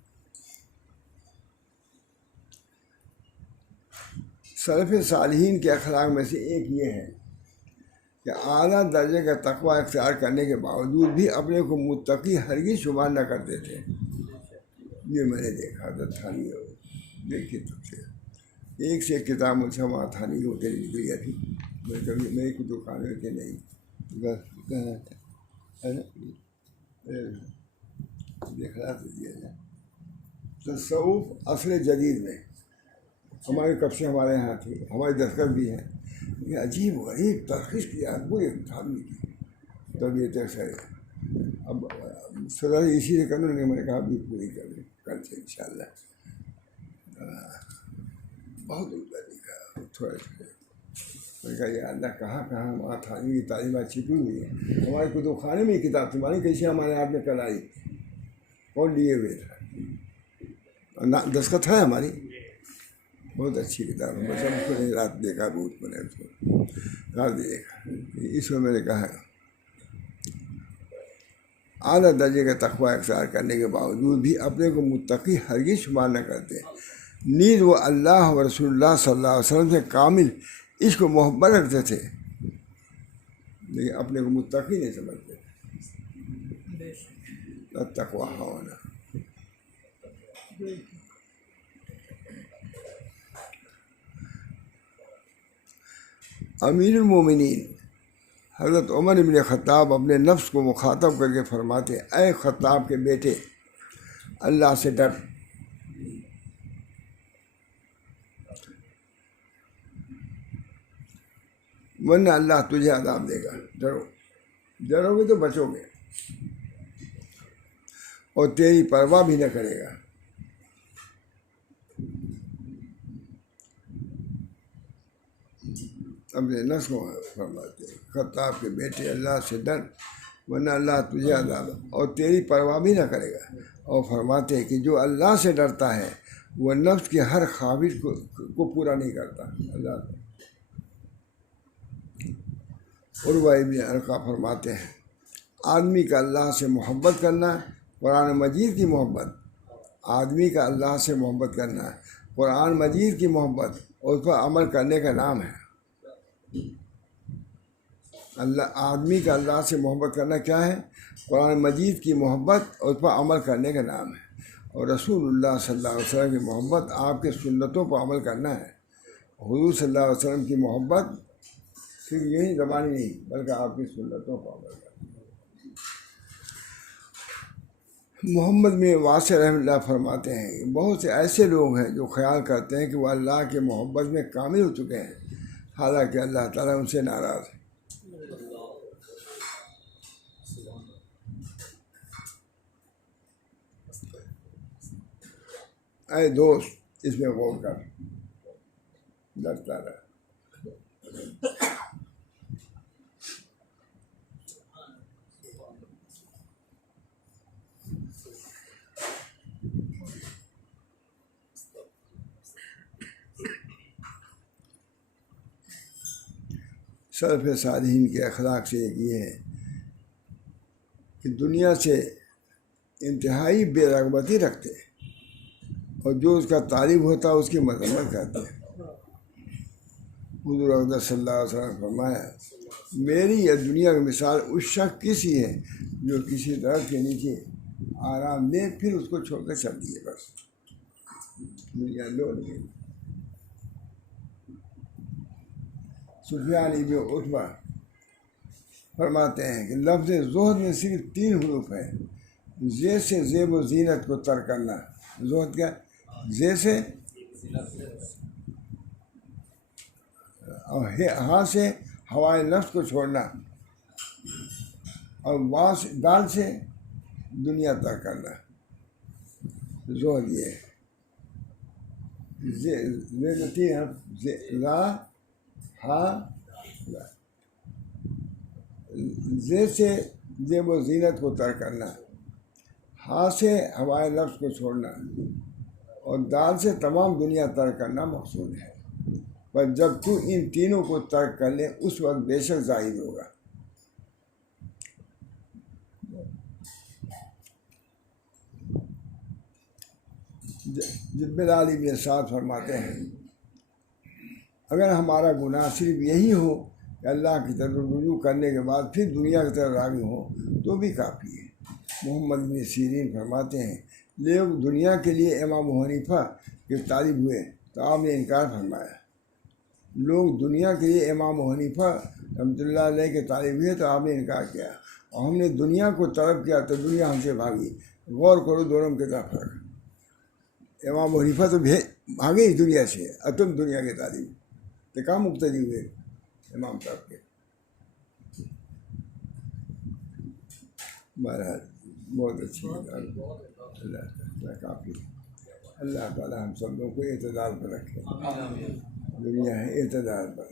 سلف صالحین کے اخلاق میں سے ایک یہ ہے کہ اعلیٰ درجے کا تقوی اختیار کرنے کے باوجود بھی اپنے کو متقی ہرگز شمار نہ کرتے تھے. یہ میں نے دیکھا تھا. تھانی دیکھیے تب سے ایک سے ایک کتاب مجھ سے وہاں تھانی ہوتے نکلی ابھی. میں کبھی میری کوئی دکان میں کہ نہیں دیکھ رہا تو یہ ہے. تصوف اصل جدید میں ہماری کب سے ہمارے یہاں تھی، ہماری دستخط بھی ہیں. یہ عجیب غریب ترخیص کیا پوری آدمی کی طبیعت سے. اب سزا اسی لیے کروں کہ میں نے کہا ابھی پوری کر دیں کل سے انشاءاللہ. بہت عمدہ لکھا. تھوڑا سا میں نے کہا یہ اللہ کہاں کہاں وہاں تھانی کی تعلیمات چھپی ہوئی ہیں. ہمارے کتب خانے میں کتاب تمہاری کیسے ہمارے ہاتھ میں کل آئی اور لیے ہوئے تھا. دستخط ہے ہماری. بہت اچھی کتاب ہے. میں سب کو رات دیکھا بہت میں نے اس کو رات دیکھا. اس میں نے کہا اعلیٰ درجے کا تقوی اختیار کرنے کے باوجود بھی اپنے کو متقی ہرگز شمار نہ کرتے. نیز وہ اللہ و رسول اللہ صلی اللہ علیہ وسلم سے کامل عشق و محبت رکھتے تھے، لیکن اپنے کو متقی نہیں سمجھتے. تقوی ہونا. امیر المومنین حضرت عمر بن خطاب اپنے نفس کو مخاطب کر کے فرماتے، اے خطاب کے بیٹے، اللہ سے ڈر. ورنہ اللہ تجھے عذاب دے گا. ڈرو گے تو بچو گے اور تیری پرواہ بھی نہ کرے گا. اپنے نفس کو فرماتے ہیں، خطاب کے بیٹے اللہ سے ڈر ورنہ اللہ تجھے عذاب اور تیری پرواہ بھی نہ کرے گا. اور فرماتے ہیں کہ جو اللہ سے ڈرتا ہے وہ نفس کی ہر خواہش کو پورا نہیں کرتا. اللہ عروہ ابن ارقہ فرماتے ہیں، آدمی کا اللہ سے محبت کرنا قرآن مجید کی محبت. آدمی کا اللہ سے محبت کرنا قرآن مجید کی محبت اور اس پر عمل کرنے کا نام ہے. آدمی کا اللہ سے محبت کرنا کیا ہے؟ قرآن مجید کی محبت اور اس پر عمل کرنے کا نام ہے. اور رسول اللہ صلی اللہ علیہ وسلم کی محبت آپ کے سنتوں پر عمل کرنا ہے. حضور صلی اللہ علیہ وسلم کی محبت صرف یہی زبانی نہیں بلکہ آپ کی سنتوں پر عمل کرنا محمد میں واسع رحمۃ اللہ فرماتے ہیں کہ بہت سے ایسے لوگ ہیں جو خیال کرتے ہیں کہ وہ اللہ کے محبت میں کامل ہو چکے ہیں، حالانکہ اللہ تعالیٰ ان سے ناراض ہے۔ اے دوست اس میں غور کر، ڈرتا رہ۔ سلف صالحین کے اخلاق سے ایک یہ ہے کہ دنیا سے انتہائی بے رغبتی رکھتے ہیں، اور جو اس کا طالب ہوتا ہے اس کی مذمت کرتے ہیں۔ حضور اقدس صلی اللہ علیہ وسلم نے فرمایا، میری یہ دنیا کی مثال اس شخص کی سی ہے جو کسی درخت کے نیچے آرام دے پھر اس کو چھوڑ کر چل دیے، بس دنیا لوٹ گئی۔ سفیان ابن عتبہ فرماتے ہیں کہ لفظ زہد میں صرف 3 حروف ہیں، زے سے زیب و زینت کو ترک کرنا۔ زہد کیا؟ زے سے، اور ہاں سے ہوائے نفس کو چھوڑنا، اور دال سے دنیا ترک کرنا۔ زہد یہ ہے۔ لا ہا لا، زے سے زیب و زینت کو ترک کرنا، ہاں سے ہوائے نفس کو چھوڑنا، اور دال سے تمام دنیا ترک کرنا مقصود ہے۔ پر جب تو ان تینوں کو ترک کر لے اس وقت بے شک زائد ہوگا۔ جب بلال بن سعد فرماتے ہیں، اگر ہمارا گناہ صرف یہی ہو کہ اللہ کی طرف رجوع کرنے کے بعد پھر دنیا کی طرف راغب ہو تو بھی کافی ہے۔ محمد بن سیرین فرماتے ہیں، لوگ دنیا کے لیے امام حنیفہ کے طالب ہوئے تو آپ نے انکار فرمایا۔ لوگ دنیا کے لیے امام حنیفہ رحمۃ اللہ علیہ کے طالب ہوئے تو آپ نے انکار کیا، اور ہم نے دنیا کو طلب کیا تو دنیا ہم سے بھاگی۔ غور کرو دونوں میں کتنا فرق ہے۔ امام حنیفہ تو بھاگے اس دنیا سے، اور تم دنیا کے طالب تو کہاں مقتدی ہوئے امام صاحب کے۔ بہرحال بہت اچھی کتاب، اللہ کافی۔ اللہ تعالیٰ ہم سب لوگوں کو اعتدال پر رکھے۔ دنیا ہے اعتدال پر،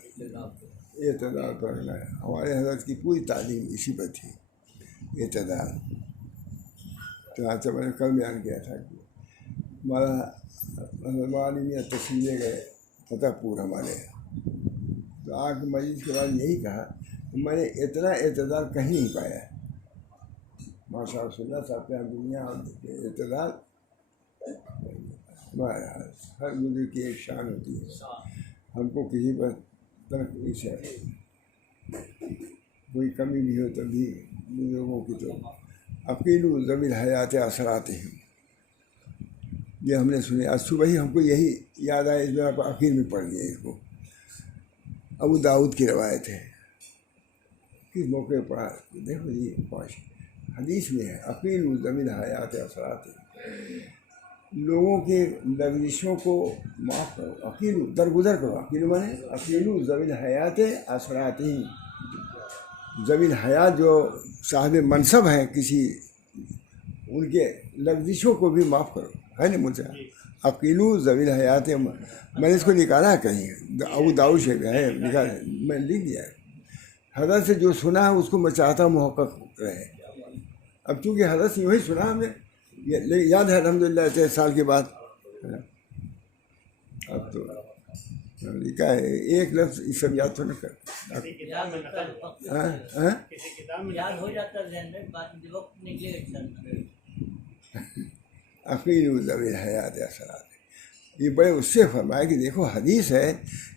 اعتدال پر رکھنا ہے۔ ہمارے حضرت کی پوری تعلیم اسی پر تھی، اعتدال۔ تو آج سے میں نے کل بیان کیا تھا کہ ہمارا عالمیہ تشریح گئے فتح پور ہمارے، تو آ کے مجلس کے بعد یہی کہا کہ میں نے اتنا اعتدال کہیں نہیں پایا۔ ماشاء اللہ صاحب کے دنیا اور اعتدال، بہرحال ہر بزرگ کی ایک شان ہوتی ہے۔ ہم کو کسی پر تنقید سے کوئی کمی بھی ہو تب بھی بزرگوں کی تو عقیل ذوی الحیات اثرات ہیں، یہ ہم نے سنے۔ آج صبح ہی ہم کو یہی یاد آیا، اس بنا پر عقیل میں پڑھ گیا اس کو۔ ابو داؤد کی روایت ہے، کس موقع پڑھا دیکھو جی، حدیث میں ہے، عقیل ذوی الحیات اثرات ہیں، لوگوں کے لغزشوں کو معاف کرو، عقیل درگزر کرو۔ عقیل مانے عقیل ذوی الحیات اثرات ہیں، ذوی الحیات جو صاحب منصب ہیں کسی، ان کے لغزشوں کو بھی معاف کرو، ہے نا مجھے عقیل ذوی الحیات۔ میں نے اس کو نکالا ہے کہیں، ابو داؤد سے ہے نکالا، میں لکھ دیا ہے۔ حضرت سے جو سنا ہے اس کو میں چاہتا ہوں محقق رہے۔ اب چونکہ حضرت سے وہی سنا ہم نے، یاد ہے الحمدللہ 23 سال کے بعد۔ اب تو لکھا ہے، ایک لفظ یہ سب یاد تو نہ کر، عقیل ذوی الحیات اثرات۔ یہ بڑے اس سے فرمایا کہ دیکھو حدیث ہے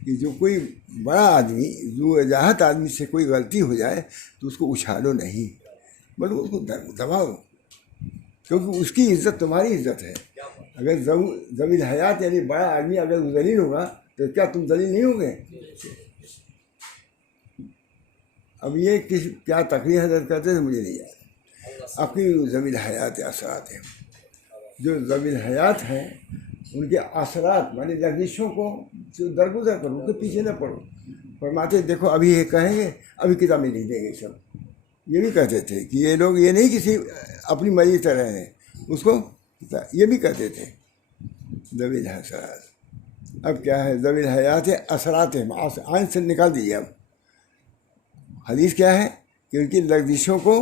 کہ جو کوئی بڑا آدمی، ذو وجاہت آدمی سے کوئی غلطی ہو جائے تو اس کو اچھالو نہیں، بلکہ اس کو دباؤ، کیونکہ اس کی عزت تمہاری عزت ہے۔ اگر ذوی الحیات یعنی بڑا آدمی اگر ذلیل ہوگا تو کیا تم ذلیل نہیں ہوگے؟ اب یہ کیا تقریر حضرت کرتے تھے مجھے نہیں یاد۔ عقیل ذوی الحیات اثرات ہیں، جو ذوی الحیات ہیں ان کے اثرات یعنی لغزشوں کو درگزر کرو، ان کے پیچھے نہ پڑو۔ فرماتے دیکھو ابھی یہ کہیں گے ابھی کتابیں لکھ دیں گے سب، یہ بھی کہتے تھے کہ یہ لوگ یہ نہیں کسی اپنی مرضی سے رہے ہیں اس کو، یہ بھی کہتے تھے ذوی الحیات۔ اب کیا ہے ذوی الحیات اثرات ہیں، آئین سے نکال دیجیے۔ اب حدیث کیا ہے کہ ان کی لغزشوں کو،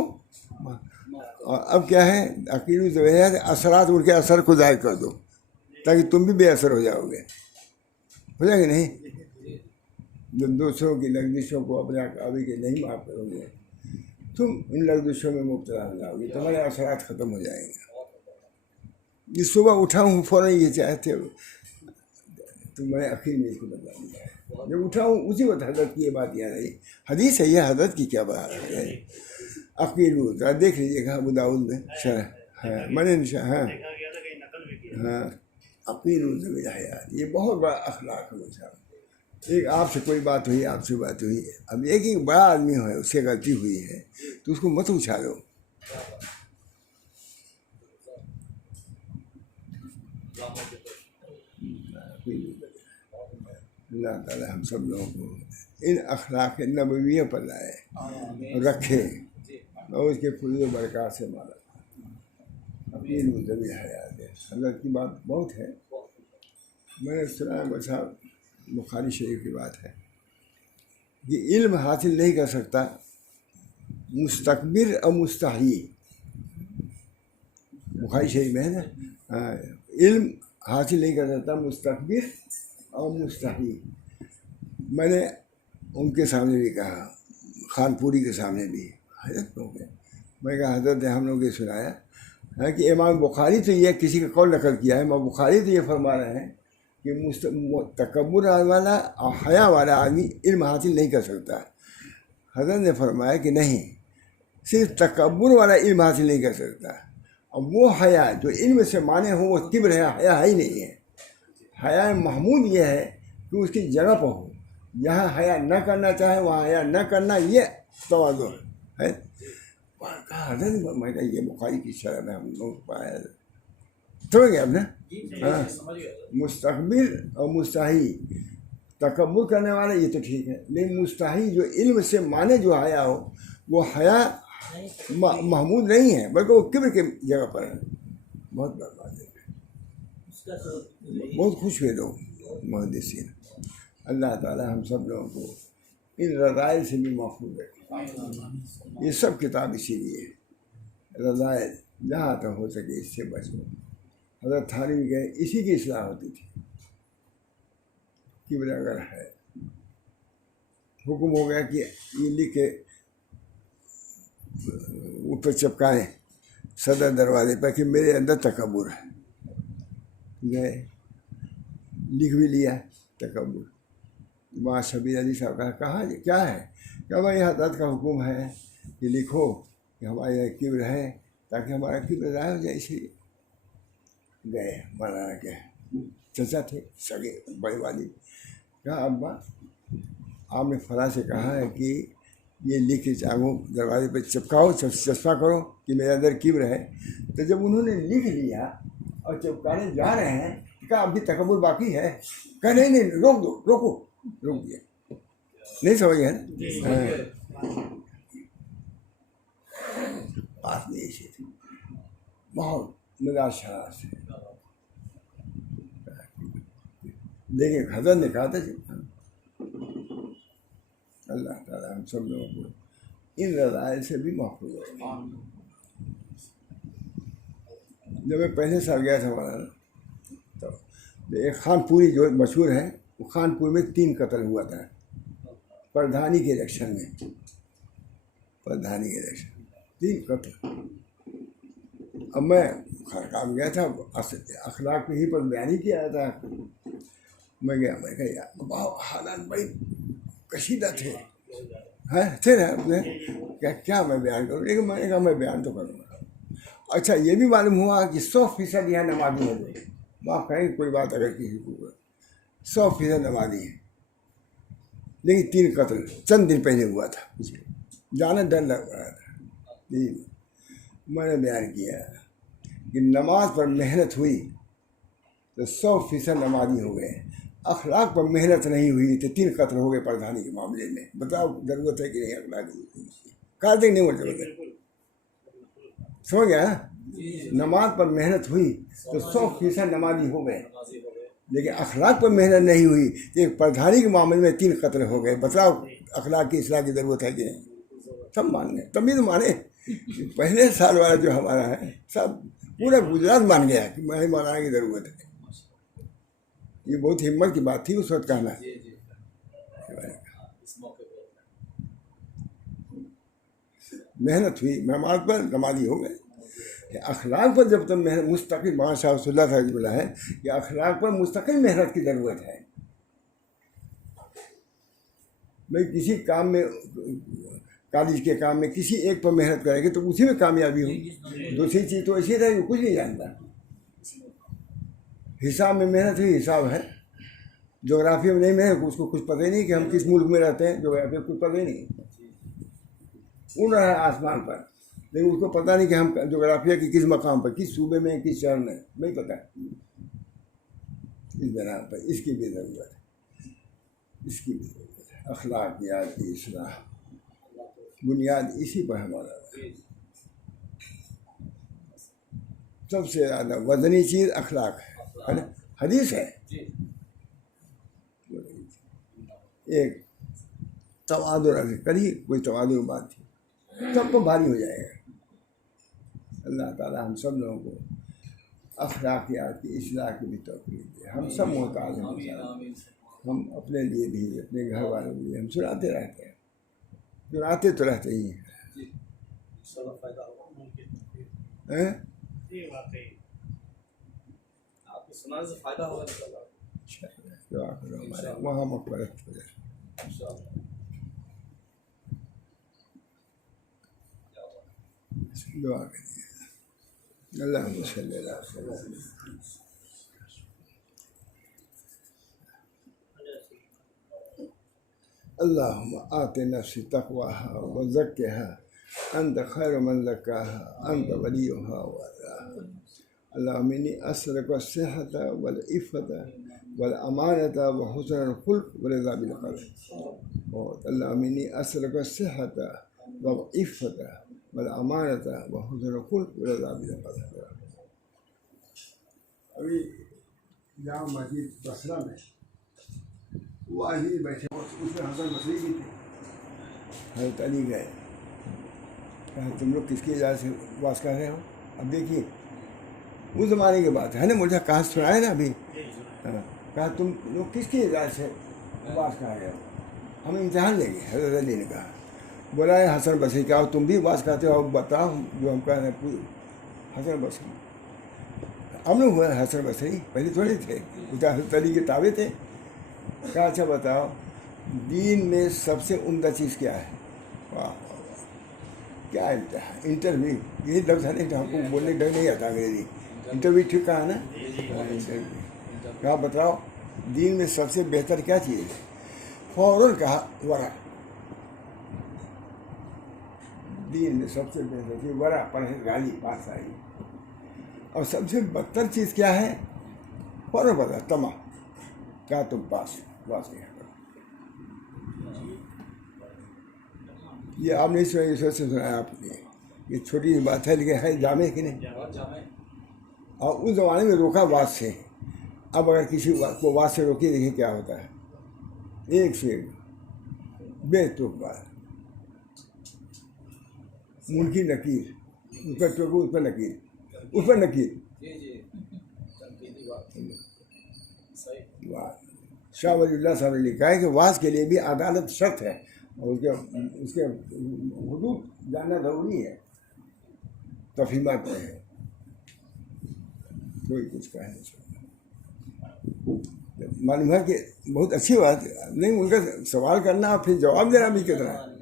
اب کیا ہے عقیل ذوی الحیات اثرات، ان کے اثر کو ظاہر کر دو تاکہ تم بھی بے اثر ہو جاؤ گے، ہو جائے گے نہیں؟ جب دوسروں کی لغزشوں کو اپنے ابھی کے نہیں معاف کرو گے تم ان لغزشوں میں مبتلا ہو جاؤ گے، تمہارے اثرات ختم ہو جائیں گے۔ یہ صبح اٹھا ہوں فوراً یہ چاہتے ہو تو میں نے عقیل میں اس کو بتا دیا، جب اٹھا ہوں اسی وقت حضرت کی یہ بات یاد آئی، حدیث ہے یہ، حضرت کی کیا بات ہے؟ عقیل دیکھ لیجیے گا ابو داؤد میں شرح ہے، میں نے ہاں ہاں عقیل ذوی الحیات، یہ بہت بڑا اخلاق ہے صاحب۔ ایک آپ سے کوئی بات ہوئی، آپ سے بات ہوئی، اب ایک ہی بڑا آدمی ہے اس سے غلطی ہوئی ہے تو اس کو مت اچھالو۔ اللہ تعالیٰ ہم سب لوگوں کو ان اخلاق نبویہ پر لائے رکھے اور اس کے فضل و برکات سے مالا۔ عقیل ذوی الحیات حضرت کی بات بہت ہے، میں نے سنا ہے بسا بخاری شریف کی بات ہے کہ علم حاصل نہیں کر سکتا مستکبر اور مستحی، بخاری شریف میں ہے نا، علم حاصل نہیں کر سکتا مستکبر اور مستحی۔ میں نے ان کے سامنے بھی کہا، خان پوری کے سامنے بھی، حضرت لوگ ہیں، میں نے کہا حضرت نے ہم لوگ یہ سنایا ہے کہ امام بخاری تو یہ کسی کا قول نقل کیا ہے، امام بخاری تو یہ فرما رہے ہیں کہ تکبر والا اور حیا والا آدمی علم حاصل نہیں کر سکتا۔ حضرت نے فرمایا کہ نہیں، صرف تکبر والا علم حاصل نہیں کر سکتا، اور وہ حیا جو علم سے مانے ہو وہ کبر ہے، حیا ہی نہیں ہے۔ حیا محمود یہ ہے کہ اس کی جگہ پر ہو، جہاں حیا نہ کرنا چاہے وہاں حیا نہ کرنا، یہ تواضع ہے۔ حضرت نے فرمایا یہ بخاری کی شرح میں ہم لوگ پایا، سمجھ گئے آپ نے؟ ہاں، مستقبل اور مستحی، تکبر کرنے والا یہ تو ٹھیک ہے، لیکن مستحی جو علم سے مانے جو حیا ہو وہ حیا محمود نہیں ہے، بلکہ وہ کبر کے جگہ پر ہے۔ بہت برباد ہے، بہت خوش ہوئے لوگ محدثین۔ اللہ تعالیٰ ہم سب لوگوں کو ان رذائل سے بھی محفوظ رکھے۔ یہ سب کتاب اسی لیے رذائل جہاں تک ہو سکے اس سے بچو۔ حضرت تھانوی گئے، اسی کی اصلاح ہوتی تھی۔ کبر اگر ہے، حکم ہو گیا کہ یہ لکھ کے اوپر چپکائیں صدر دروازے پر کہ میرے اندر تکبر ہے، گئے لکھ بھی لیا تکبر۔ وہاں شبیر علی صاحب کہا کیا ہے؟ کہ بھائی حضرت کا حکم ہے کہ لکھو کہ ہمارے یہاں کبر ہے تاکہ ہمارا کبر ضائع ہو جائے، اسی لیے گئے۔ مولانا کے چچا تھے سگے بڑے والی، کہا ابا آپ نے فلاں سے کہا ہے کہ یہ لکھ کے چاہوں دروازے پہ چپکاؤ، چسپا کرو کہ میرے اندر کبر ہے۔ تو جب انہوں نے لکھ لیا اور چپکانے جا رہے ہیں، کہا اب بھی تکبر باقی ہے؟ کہا نہیں روک دو، روک دیا۔ نہیں سمجھ گئے نا؟ بات نہیں ایسی تھی، بہت مزاج شرار سے، لیکن حضرت نے کہا تھا اللہ تعالیٰ ہم سب لوگوں کو ان رذائل سے بھی محفوظ رکھے۔ جب میں پہلے سال گیا تھا مولانا تو ایک خان پوری جو مشہور ہے، وہ خان پور میں 3 قتل ہوا تھا پردھانی کے الیکشن میں، 3 قتل۔ اب میں خانقاہ گیا تھا، اخلاق پہ ہی پر بیان ہی کیا تھا، میں گیا، میں کہا یار حالات بڑی کشیدہ تھے نا اپنے، کیا میں بیان کروں، لیکن میں نے کہا میں بیان تو کروں گا۔ اچھا یہ بھی معلوم ہوا کہ 100% یہاں نمازی ہے، معاف کریں کوئی بات اگر کسی کو 100% نمازی ہے، لیکن 3 قتل چند دن پہلے ہوا تھا، جانا ڈر لگ رہا تھا۔ میں نے بیان کیا کہ نماز پر محنت ہوئی تو 100% نمازی ہو گئے، اخلاق پر محنت نہیں ہوئی تو 3 قتل ہو گئے پردھانی کے معاملے میں۔ بتاؤ ضرورت ہے کہ نہیں اخلاق کی؟ کہا دیں نہیں وہ ضرورت ہے، سمجھ گیا؟ نماز پر محنت ہوئی تو 100% نمازی ہو گئے، لیکن اخلاق پر محنت نہیں ہوئی تو ایک پردھانی کے معاملے میں 3 قتل ہو گئے۔ بتاؤ اخلاق کی اصلاح کی ضرورت ہے کہ نہیں؟ سب مان گئے، تبھی تو مانے۔ پہلے سال والا جو ہمارا ہے سب پورا گجرات مان گیا کہ میں ماننے کی ضرورت ہے۔ یہ بہت ہمت کی بات تھی اس وقت کہنا۔ محنت ہوئی نماز پر، نمازی ہو گئے۔ اخلاق پر جب تک محنت مستقل، ماشاء اللہ صاحب بولا ہے کہ اخلاق پر مستقل محنت کی ضرورت ہے۔ بھائی کسی کام میں، کالج کے کام میں کسی ایک پر محنت کرے گی تو اسی میں کامیابی ہو۔ دوسری چیز تو ایسی رہے گی کچھ نہیں جانتا۔ حساب میں محنت ہوئی، حساب ہے۔ جغرافیہ میں نہیں محنت، اس کو کچھ پتہ ہی نہیں کہ ہم کس ملک میں رہتے ہیں، جغرافیہ کچھ پتہ ہی نہیں۔ اڑ رہا ہے آسمان پر، لیکن اس کو پتہ نہیں کہ ہم جغرافیہ کی کس مقام پر، کس صوبے میں، کس شہر میں، نہیں پتہ۔ اس بنا پر اس کی بھی ضرورت ہے، اس کی بھی ضرورت ہے۔ اخلاقیات کی اصلاح بنیاد اسی پر ہمارا سب سے زیادہ وزنی چیز اخلاق ہے۔ حدیث ہے ایک تواضع کری، کوئی تواضع بات تھی، سب کو بھاری ہو جائے گا۔ اللہ تعالیٰ ہم سب لوگوں کو اخلاقیات کی اصلاح کی بھی توفیق دے۔ ہم سب محتاج ہیں، ہم اپنے لیے بھی، اپنے گھر والوں کے لیے ہم سناتے رہتے ہیں، سناتے تو رہتے ہی ہیں۔ دعا کرو ہمارے وہاں مغفرت ہو جائے۔ دعا کریے اللہم صلی اللہ علیہ وسلم۔ اللہم آت نفسی تقواہا وزکھا انت خیر من زکاہا انت ولیہا ومولاہا۔ اللہم انی اسألک الصحۃ والعفۃ والامانۃ وحسن الخلق ورضا بالقدر۔ اللہم انی اسألک الصحۃ والعفۃ والامانۃ وحسن الخلق ورضا بالقدر۔ ابھی جامع مسجد بصرہ میں وہ آدمی بیٹھے، اس میں حسن بصری بھی تھے۔ حضرت علی گئے، کہا تم لوگ کس کی اجازت سے واز کر رہے ہو؟ اب دیکھیے اس زمانے کی بات ہے نا، مجھے کہا سنا ہے نا ابھی، کہا تم لوگ کس کی اجازت سے واز کر رہے ہو؟ ہم امتحان لیں گے۔ حضرت علی نے کہا، بولا ہے حسن بصری کیا تم بھی واز کرتے ہو؟ بتاؤ جو ہم کہہ رہے ہیں۔ حسن بصری ہم لوگ ہوئے حسن بصری پہلے تھوڑے تھے، حضرت علی کے تابع تھے۔ کہا اچھا بتاؤ دین میں سب سے عمدہ چیز کیا ہے؟ واہ کیا انٹرویو، یہی لفظ ہے نا، ہم کو بولنے ڈر نہیں آتا انگریزی۔ انٹرویو ٹھیک کہا نا، انٹرویو۔ کہا بتاؤ دین میں سب سے بہتر کیا چیز ہے؟ فوراً کہا ورع۔ دین میں سب سے بہتر چیز ورع، پرہیزگاری، پاسداری۔ اور سب سے بدتر چیز کیا ہے؟ فوراً بتا طمع۔ کیا تم پاس نہیں کرو؟ یہ آپ نہیں سنا، اس سے سنا ہے آپ نے، یہ چھوٹی سی بات ہے لیکن ہے جامع کہ نہیں؟ اور اس زمانے میں روکا واز سے۔ اب اگر کسی کو واز سے روکیے دیکھیں کیا ہوتا ہے، ایک سے ایک بے توک بات، منکر نکیر، اس پر ٹوکو، اس پر نکیر، اس پر نکیر۔ شاہ ولی اللہ صاحب نے لکھا ہے کہ واز کے لیے بھی عدالت شرط ہے، اور اس کے حدود جاننا ضروری ہے، تفہیمات میں ہے، کوئی کچھ کہہ نہیں سکتا۔ معلوم ہے کہ بہت اچھی بات نہیں، ان کا سوال کرنا اور پھر جواب دینا بھی کتنا ہے۔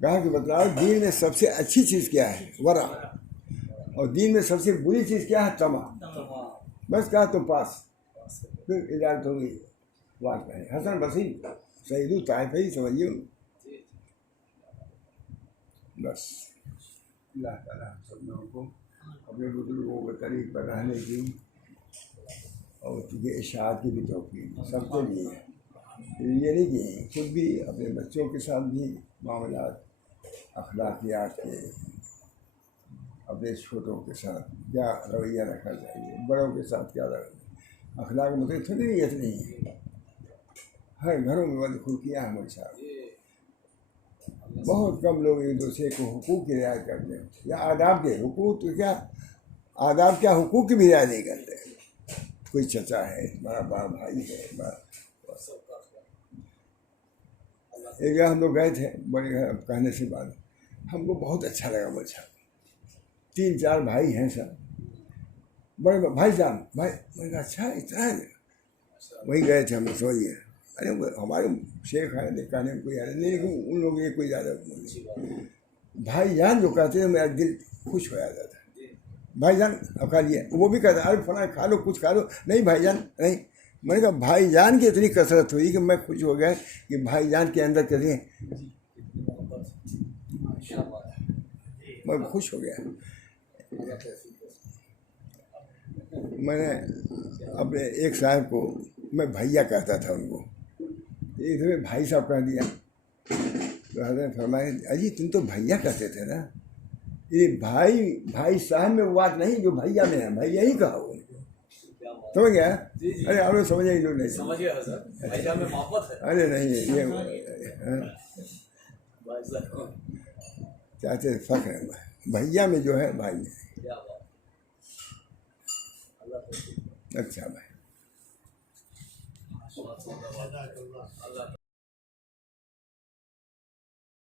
کہا کہ بتلاؤ دین میں سب سے اچھی چیز کیا ہے؟ ورع۔ اور دین میں سب سے بری چیز کیا ہے؟ طمع۔ بس کہا تو پاس، پھر اجازت ہوگی واز کریں۔ حسن بصری سید طائفہ ہی سمجھیے بس۔ اللہ تعالیٰ ہم سب لوگوں کو اپنے بزرگوں کے طریق پر رہنے کی اور چونکہ اشاعت کی بھی توفیق سب کے لیے ہے. یہ نہیں کہ خود بھی اپنے بچوں کے ساتھ بھی معاملات اخلاقیات کے، اپنے چھوٹوں کے ساتھ کیا رویہ رکھنا چاہیے، بڑوں کے ساتھ کیا رویہ. اخلاق مطلب تھوڑی نیت نہیں ہے. ہر گھروں میں بدخلقیاں ہیں صاحب. بہت کم لوگ ایک دوسرے کو حقوق کی رعایت کرتے ہیں، یا آداب کے حقوق تو کیا آداب کیا حقوق کی بھی رعایت نہیں کرتے. کوئی چچا ہے، بڑا بڑا بھائی ہے، ایک جگہ ہم لوگ گئے تھے بڑے گھر کہنے سے بعد ہم کو بہت اچھا لگا. بول صاحب 3-4 بھائی ہیں سب بڑے بھائی صاحب بھائی. میں نے کہا اچھا اتنا ہے. وہیں گئے تھے ہم لوگ. سوئیے ارے ہمارے شیخ ہے کہنے میں کوئی آ نہیں، لیکن ان لوگوں یہ کوئی زیادہ بھائی جان جو کہتے ہیں میرا دل خوش ہو جاتا تھا. بھائی جان اب کھا لیے، وہ بھی کہتا ارے فلاں کھا لو کچھ کھا لو. نہیں بھائی جان نہیں. میں نے کہا بھائی جان کی اتنی کثرت ہوئی کہ میں خوش ہو گیا کہ بھائی جان کے اندر کہیں میں خوش ہو گیا. میں نے اپنے ایک صاحب کو میں بھیا کہتا تھا ان کو، ایک دفعہ بھائی صاحب کہہ دیا تو حضرت فرمائے اجی تم تو بھیا کہتے تھے نا. یہ بھائی صاحب میں وہ بات نہیں جو بھیا میں ہے، بھیا ہی کہا وہ. سمجھ گیا؟ ارے آپ لوگ سمجھے ہی لوگ نہیں. ارے نہیں یہ چاہتے فخر ہے بھیا میں جو ہے بھائی میں. اچھا بھائی.